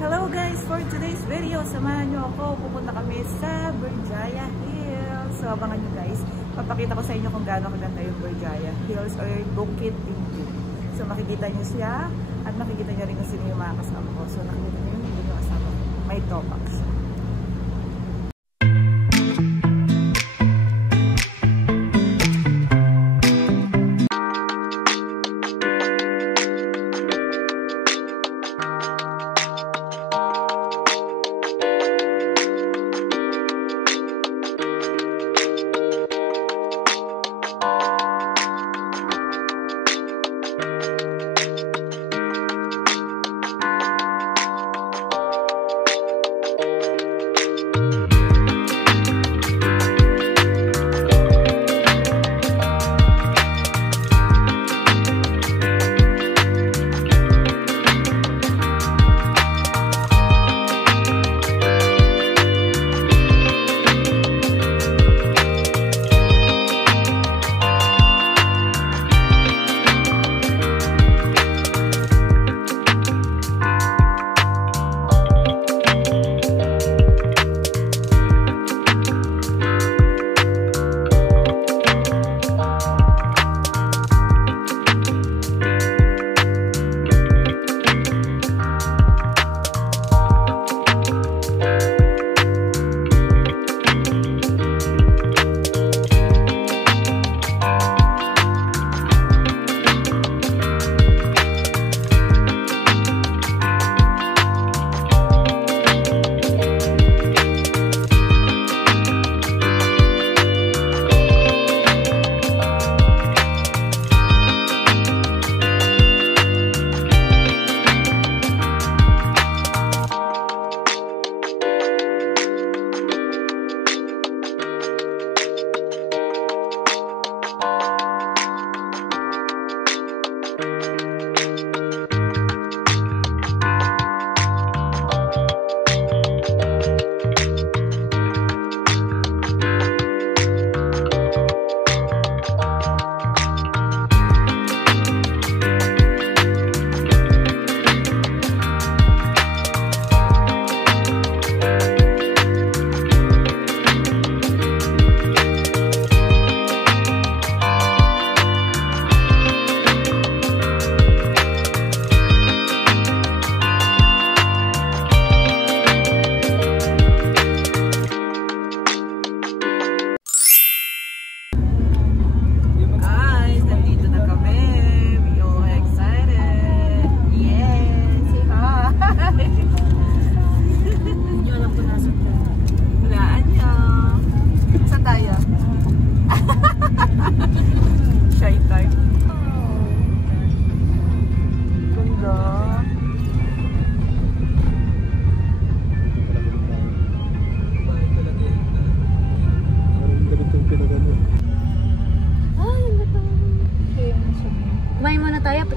Hello guys, for today's video, samahan nyo ako. Pupunta kami sa Berjaya Hills. So abangan nyo guys, papakita ko sa inyo kung gaano kaganda yung Berjaya Hills or Bukit Tinggi. So makikita nyo siya at makikita nyo rin kung sino yung mga kasama ko. So nakikita nyo yung kasama ko. May topak siya.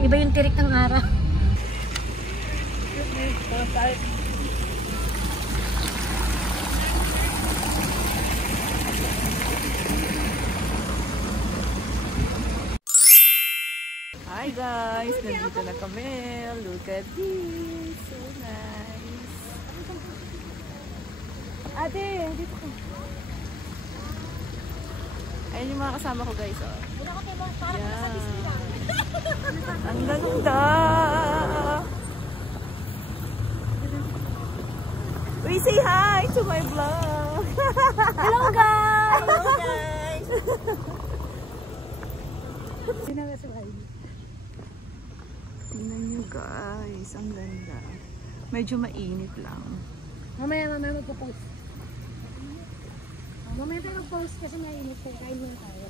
Iba yung tirik ng araw. Hi guys! Nandito na kami. Look at this. So nice. Ate, dito ka. Ayan yung mga kasama ko guys. Oh. Yeah. Ang ganda! We say hi to my vlog! Hello guys! Hello guys! Tingnan nyo guys, ang ganda. Medyo mainit lang. Mamaya magpo-post. Mamaya tayo mag-post kasi mainit tayo. Kain muna tayo.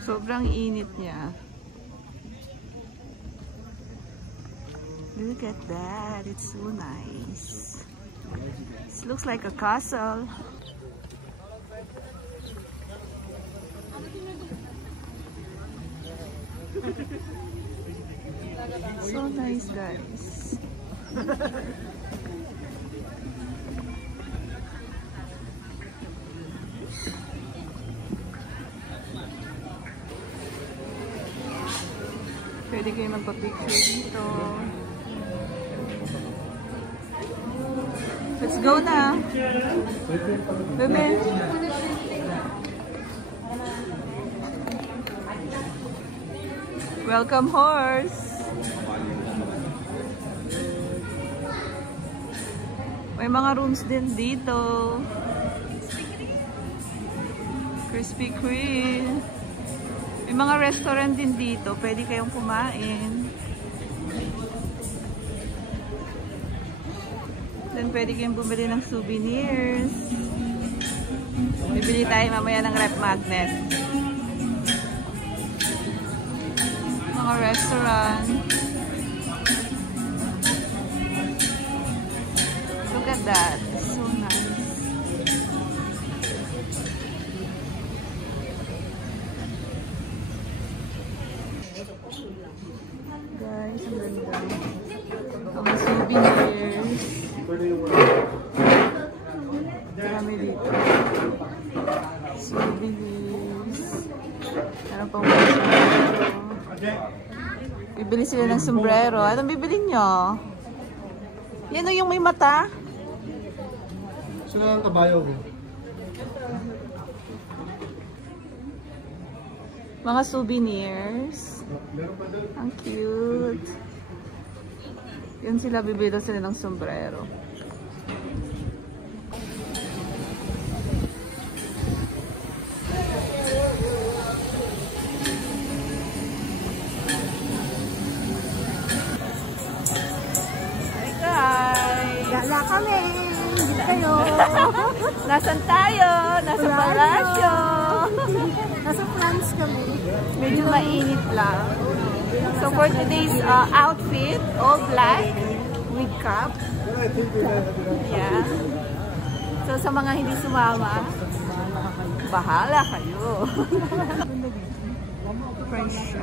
Sobrang init niya. Look at that. It's so nice. This looks like a castle. So nice, guys. Pwede kayo magpa-picture dito. Let's go na. Bebe. Welcome horse. May mga rooms din dito. Krispy Kreme. May mga restaurant din dito. Pwede kayong kumain. Then pwede kayong bumili ng souvenirs. Bibili tayo mamaya ng rep magnet. Mga restaurant. Look at that. It's so nice. Guys, ang ganda. Mga souvenirs. Marami dito. Souvenirs. Meron pang mga sombrero. Bibili sila ng sombrero. Anong bibili nyo? Yan o yung may mata? Sila ang kabayo ko. Mga souvenirs. Ang cute. Yun sila, bibili sila ng sombrero. Hi guys! Gala kami! Hindi kayo! Nasaan tayo? Nasa palasyo! Nasa France kami. Medyo mainit lang. So for today's outfit, all black with cap. Yeah. So sa mga hindi sumama, bahala kayo. Fresh.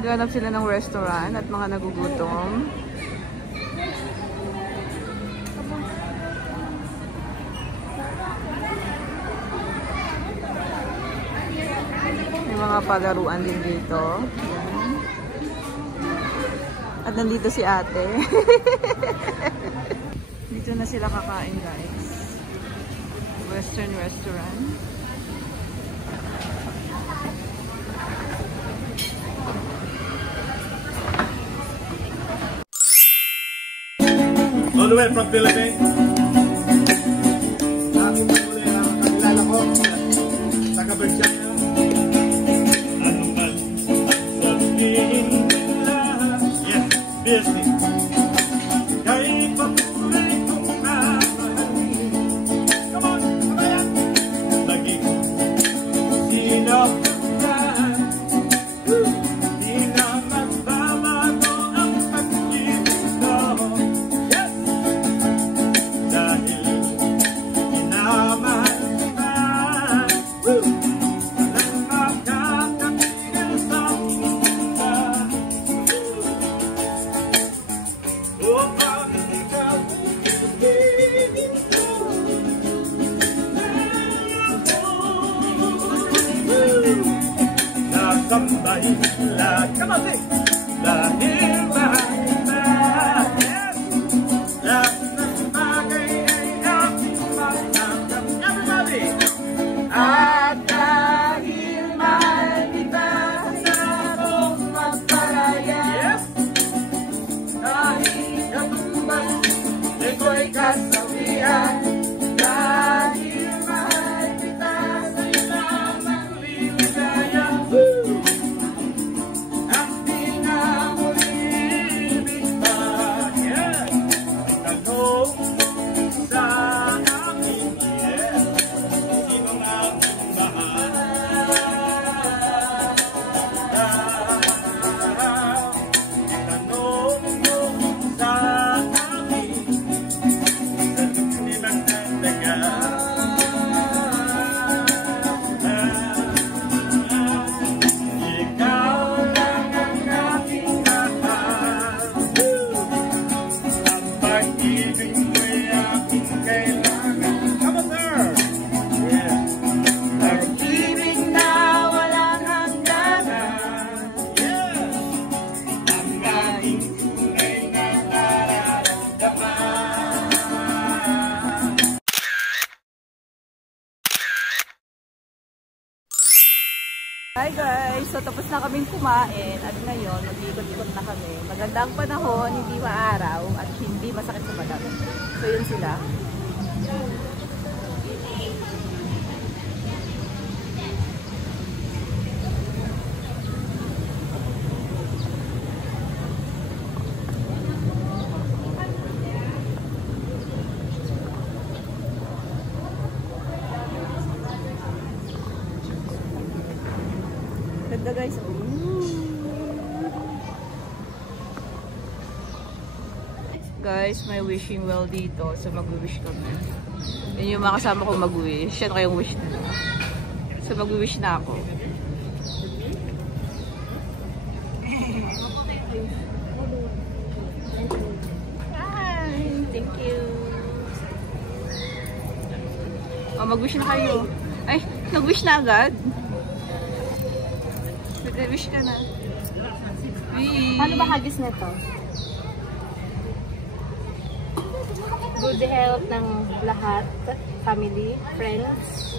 Naghanap sila ng restaurant at mga nagugutom. May mga palaruan din dito. Yan. At nandito si ate. Dito na sila kakain, guys. Western restaurant. All the way from Philippines. Sabi mo muli ang kakilala ko. Taga-Berjaya. Ano man sabihin nila. Yes, business. Kahit papuloy kong mamahalin. Come on, kamaya. Maging sino ka. Di na magbabago ang pag-ibig ko. Somebody like, come on, sing. Lahir bahagia, yes. Lahir bahagia, everybody. At dahil mahal kita sa buong magparaya, yes. Dahil katumbas, ito'y kasawian. Dahil mahal kita sa ilamang liligaya. Ang pinamuli tapos na kaming kumain at ngayon mag-ikot-ikot na kami. Maganda ang panahon, hindi maaraw at hindi masakit sa balat. So yun sila. Ganda guys. Guys, may wishing well dito. So mag-wish kami. Yan yung mga kasama ko mag-wish. Yan kayong wish na. So mag-wish na ako. Hi! Thank you. Oh, mag-wish na kayo. Ay, nag-wish na agad. Nag-wish ka na. Paano ba hagis nito? Good health ng lahat, family, friends.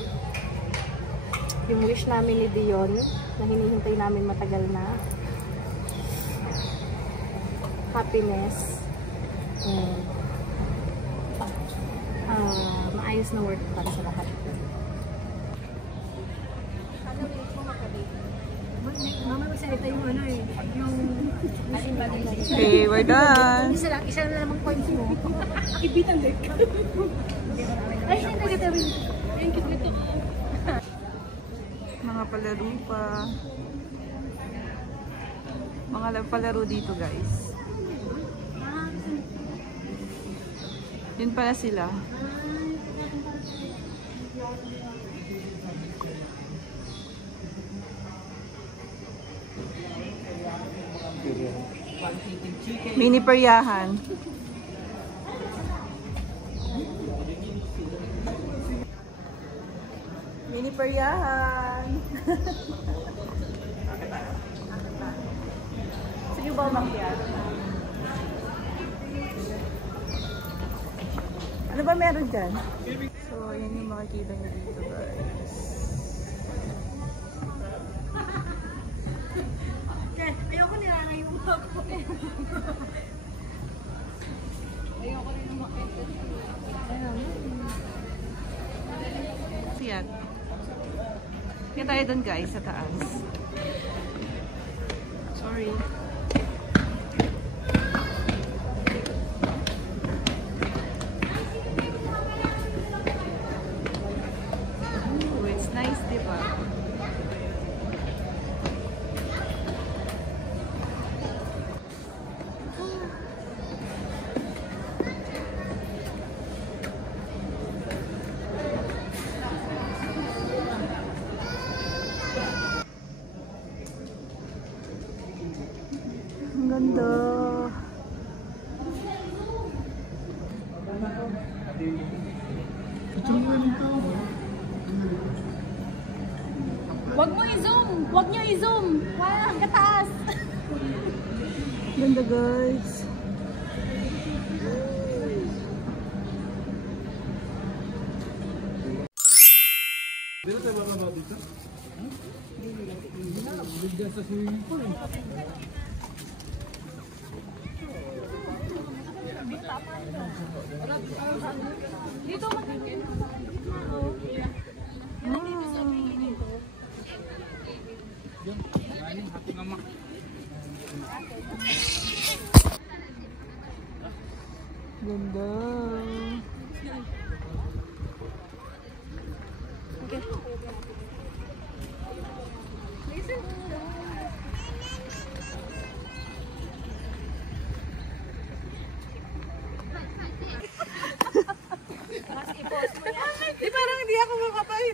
Yung wish namin ni Dion na hinihintay namin matagal na. Happiness. Maayos na work para sa lahat. Mama, magsalita yung ano eh. Yung... Okay, we're done. Isa lang namang points mo. Ibitan din ka. Ay, hindi kita rin. Thank you dito. Mga palaro pa. Mga palaro dito guys. Yun pala sila. Mini peryahan. Mini peryahan. Sige ba umakyat? Ano ba meron dyan? So, yan yung makikita nyo dito guys. Ayoko nilangay yung vlog ko eh. Ayoko rin yung makita. Yan. Kaya tayo dun guys, sa taas. Sorry. Oh, it's nice, diba? Ang ganda. Wag mo i-zoom! Wag nyo i-zoom! Wala, kataas! Ganda guys. Dito tayo bababa dito? Bigyan sa swimming pool. Dito magiging Ganda. Di parang hindi ako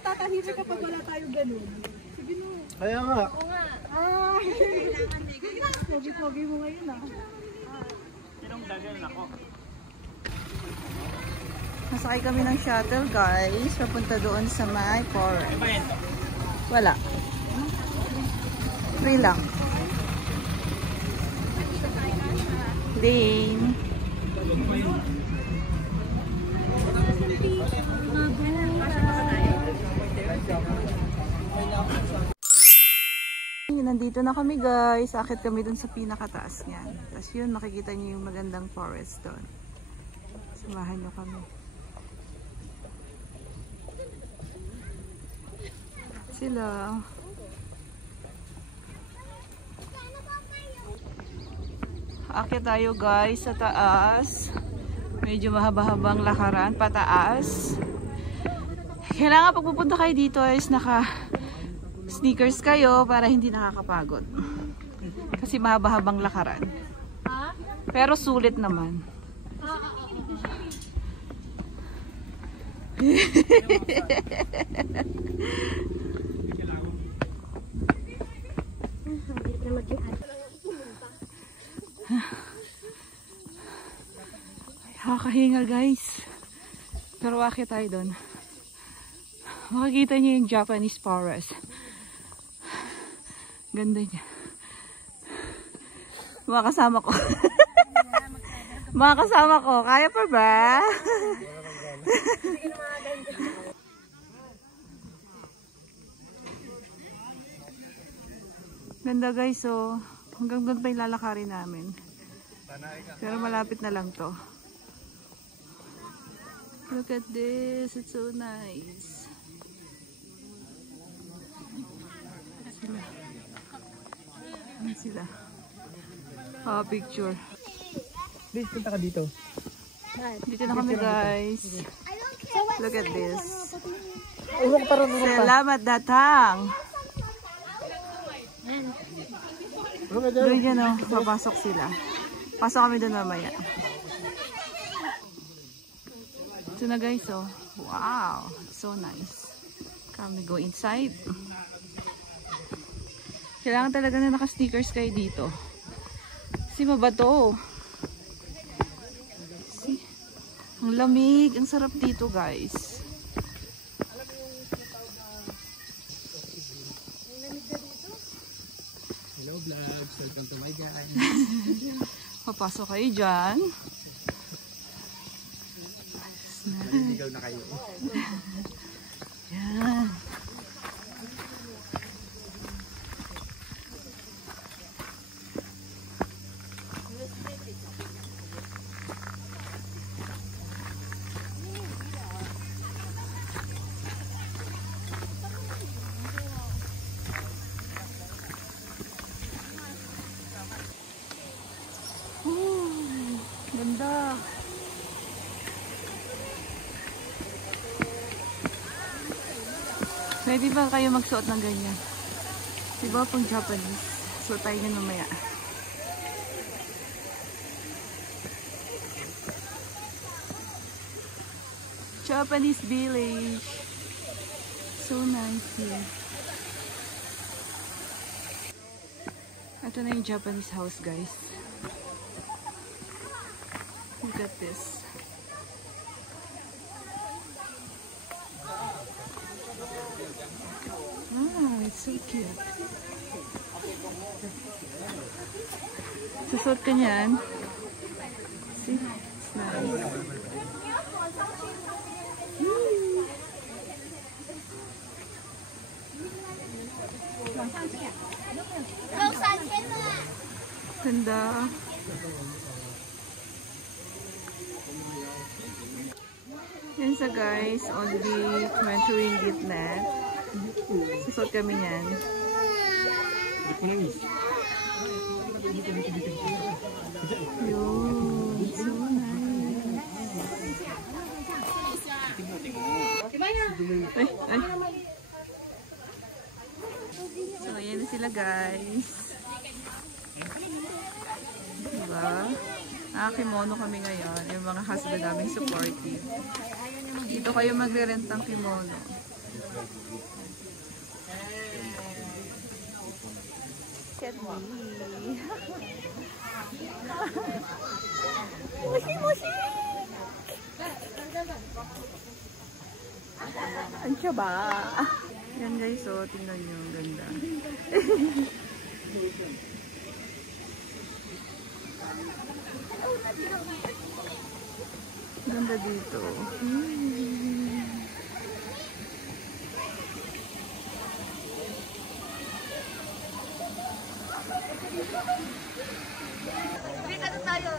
tatahimik kapag wala tayong ganun. Sige no. Kaya nga. Oo nga. Pogi-pogi mo ngayon ah. Sinong dagal ako? Nasakay kami ng shuttle guys. Papunta doon sa my forest. Wala. Free lang. Lane. nandito na kami guys. Akit kami dun sa pinakataas niyan. Tapos yun, makikita niyo yung magandang forest doon. Samahan niyo kami. Sila. Akit tayo guys sa taas. Medyo mahaba-habang lakaran pataas. Kailangan pag pupunta kayo dito is naka-sneakers kayo para hindi nakakapagod. Kasi mahaba-habang lakaran. Pero sulit naman. Nakakahingal guys. Pero akit tayo doon. Makikita niyo yung Japanese forest. Ganda niya. Mga kasama ko. Mga kasama ko. Kaya pa ba? Ganda guys. So, hanggang doon pa yung lalakarin namin. Pero malapit na lang to. Look at this. It's so nice. Sila. Ano sila? Oh, picture. Please, punta ka dito. Dito na kami guys. Look at this. Salamat datang. Doon yan o. Papasok sila. Pasok kami doon mamaya. Ito na guys oh. Wow. So nice. Come we go inside. Kailangan talaga na naka-sneakers kayo dito. Kasi mabato. See? Ang lamig. Ang sarap dito guys. Hello vlogs. Welcome to my guys. Papasok kayo dyan. Maliligaw na kayo. Yan. Ganda. Pwede ba kayo magsuot ng ganyan? Diba pang Japanese? Suot tayo yan mamaya. Japanese village. So nice here. Ito na yung Japanese house guys. Look at this. Ah, it's so cute. Susot ka niyan. See? It's nice. Ganda. Yan sa guys, only 20 ringgit net. Susot kami yan. Yun, so nice. Ay. So, yan na sila guys. Diba? Kimono kami ngayon. Yung mga husband namin supportive. Dito kayo magre-rent ng kimono. Moshi! Ancho ba? Yan guys, so tingnan nyo, ganda. Ganda dito. Dito na tayo.